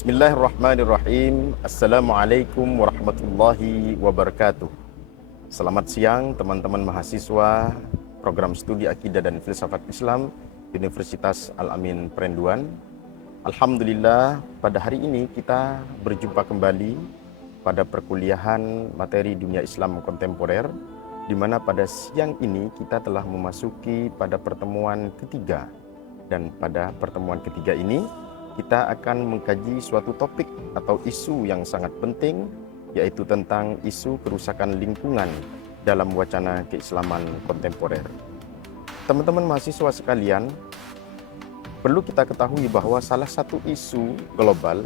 Bismillahirrahmanirrahim. Assalamualaikum warahmatullahi wabarakatuh. Selamat siang teman-teman mahasiswa program studi Akidah dan Filsafat Islam Universitas Al-Amin Perenduan. Alhamdulillah, pada hari ini kita berjumpa kembali pada perkuliahan materi dunia Islam kontemporer, di mana pada siang ini kita telah memasuki pada pertemuan ketiga. Dan pada pertemuan ketiga ini kita akan mengkaji suatu topik atau isu yang sangat penting, yaitu tentang isu kerusakan lingkungan dalam wacana keislaman kontemporer. Teman-teman mahasiswa sekalian, perlu kita ketahui bahwa salah satu isu global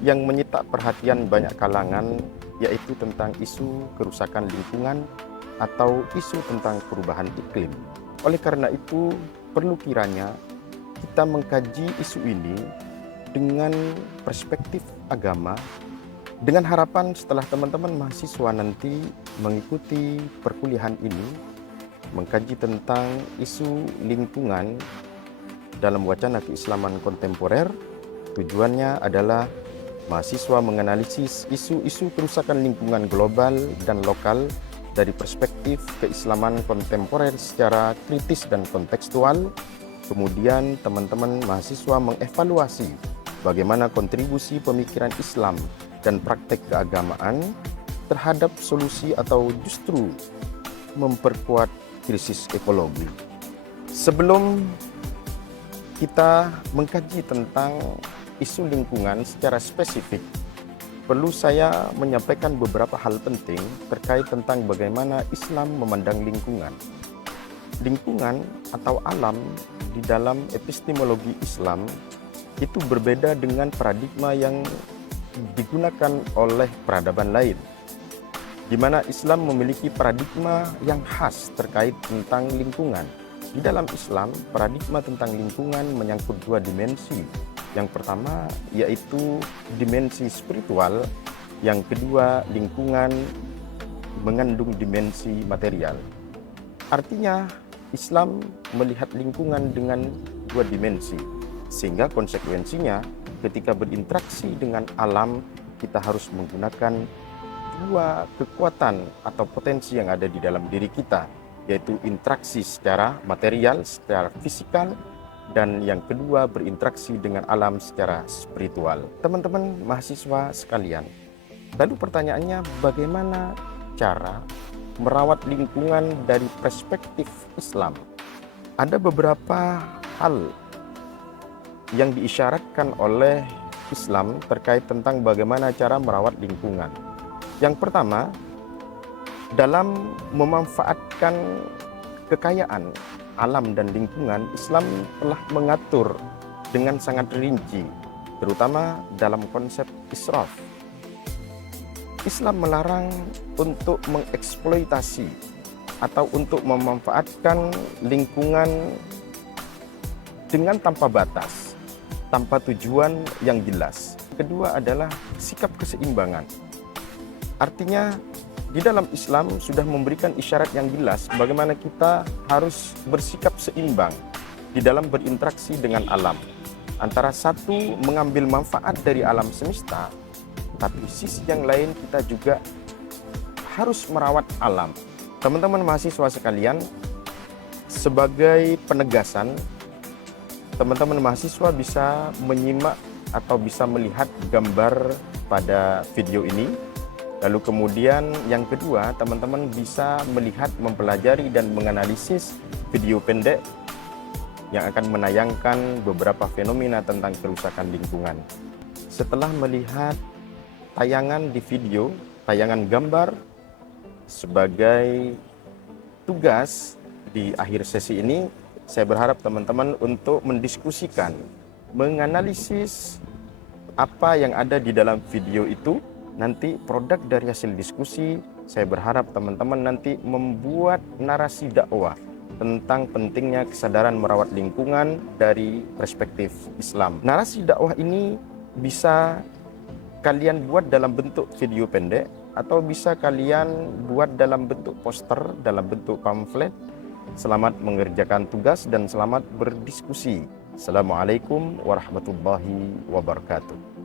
yang menyita perhatian banyak kalangan, yaitu tentang isu kerusakan lingkungan atau isu tentang perubahan iklim. Oleh karena itu, perlu kiranya kita mengkaji isu ini dengan perspektif agama, dengan harapan setelah teman-teman mahasiswa nanti mengikuti perkuliahan ini, mengkaji tentang isu lingkungan dalam wacana keislaman kontemporer. Tujuannya adalah mahasiswa menganalisis isu-isu kerusakan lingkungan global dan lokal dari perspektif keislaman kontemporer secara kritis dan kontekstual. Kemudian teman-teman mahasiswa mengevaluasi bagaimana kontribusi pemikiran Islam dan praktek keagamaan terhadap solusi atau justru memperkuat krisis ekologi. Sebelum kita mengkaji tentang isu lingkungan secara spesifik, perlu saya menyampaikan beberapa hal penting terkait tentang bagaimana Islam memandang lingkungan. Lingkungan atau alam di dalam epistemologi Islam itu berbeda dengan paradigma yang digunakan oleh peradaban lain, di mana Islam memiliki paradigma yang khas terkait tentang lingkungan. Di dalam Islam, paradigma tentang lingkungan menyangkut dua dimensi. Yang pertama yaitu dimensi spiritual, yang kedua lingkungan mengandung dimensi material. Artinya, Islam melihat lingkungan dengan dua dimensi, sehingga konsekuensinya ketika berinteraksi dengan alam, kita harus menggunakan dua kekuatan atau potensi yang ada di dalam diri kita, yaitu interaksi secara material, secara fisikal, dan yang kedua berinteraksi dengan alam secara spiritual. Teman-teman mahasiswa sekalian, lalu pertanyaannya, bagaimana cara merawat lingkungan dari perspektif Islam? Ada beberapa hal yang diisyaratkan oleh Islam terkait tentang bagaimana cara merawat lingkungan. Yang pertama, dalam memanfaatkan kekayaan alam dan lingkungan, Islam telah mengatur dengan sangat rinci, terutama dalam konsep israf. Islam melarang untuk mengeksploitasi atau untuk memanfaatkan lingkungan dengan tanpa batas, tanpa tujuan yang jelas. Kedua adalah sikap keseimbangan. Artinya, di dalam Islam sudah memberikan isyarat yang jelas bagaimana kita harus bersikap seimbang di dalam berinteraksi dengan alam. Antara satu, mengambil manfaat dari alam semesta, tapi sisi yang lain kita juga harus merawat alam. Teman-teman mahasiswa sekalian, sebagai penegasan, teman-teman mahasiswa bisa menyimak atau bisa melihat gambar pada video ini. Lalu kemudian yang kedua, teman-teman bisa melihat, mempelajari dan menganalisis video pendek yang akan menayangkan beberapa fenomena tentang kerusakan lingkungan. Setelah melihat tayangan di video, tayangan gambar, sebagai tugas di akhir sesi ini, saya berharap teman-teman untuk mendiskusikan, menganalisis apa yang ada di dalam video itu. Nanti produk dari hasil diskusi, saya berharap teman-teman nanti membuat narasi dakwah tentang pentingnya kesadaran merawat lingkungan dari perspektif Islam. Narasi dakwah ini bisa kalian buat dalam bentuk video pendek, atau bisa kalian buat dalam bentuk poster, dalam bentuk pamflet. Selamat mengerjakan tugas dan selamat berdiskusi. Assalamualaikum warahmatullahi wabarakatuh.